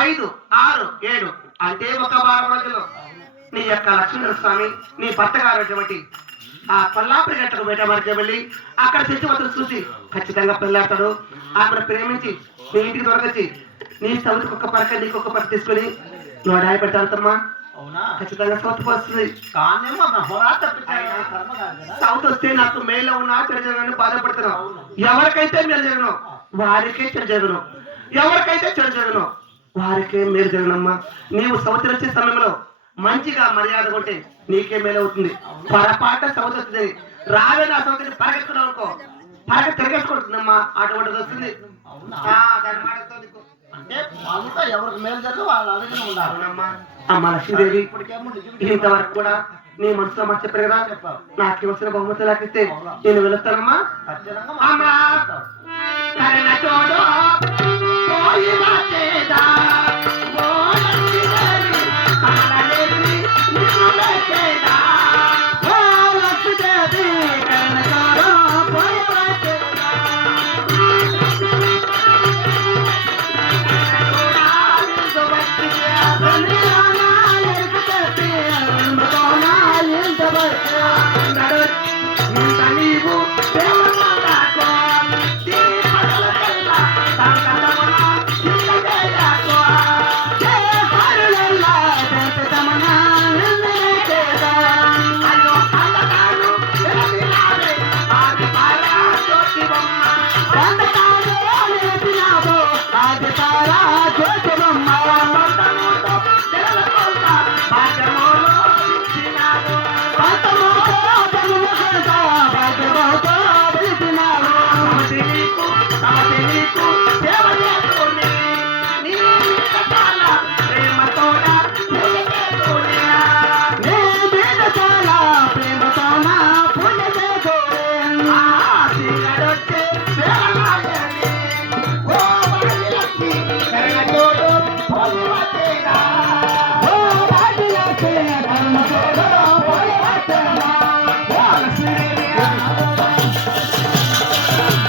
5, 6, 7 అంటే ఒక వారం రోజులు నీ యొక్క లక్ష్మీనరసింహ స్వామి నీ భర్త గారు ఆ కొల్లాపురి గట్టకు బయట మరిచి వెళ్ళి అక్కడ తెచ్చివతలు చూసి ఖచ్చితంగా పెళ్ళాడతాడు. ఆమెను ప్రేమించి నీ ఇంటికి దొరకచ్చి నీ సౌతికి ఒక్క పరక నీకు ఒక్క పరక తీసుకొని నువ్వు అడాయి పెడతాడమ్మా. ఖచ్చితంగా సౌత్ వస్తుంది. సౌత్ వస్తే నాకు మేల్లో ఉన్నా చెడు జరగని బాధపడుతున్నావు. ఎవరికైతే మేలు జరగను వారికే చెడు జరగను, ఎవరికైతే చెడు జరగను వారికే మేలు జరగనమ్మా. నీవు సౌత్ వచ్చే సమయంలో మంచిగా మర్యాద ఉంటే నీకే మేలవుతుంది. పొరపాట సౌత్ వస్తుంది రావే నా సౌతిని పరిగెత్తున్నావు అనుకో పరగ తిరగేసుకుంటుందమ్మా, అటువంటిది వస్తుంది. అంటే వాళ్ళతో ఎవరికి మేలు జరిగి వాళ్ళు అలాగే ఉండాలమ్మా. అమ్మ లక్ష్మీదేవి ఇంతవరకు కూడా నీ మనసులో మాట చెప్పారు కదా, నాకు వచ్చిన బహుమతి నాకు ఇస్తే నేను వెళుతానమ్మా. అమ్మా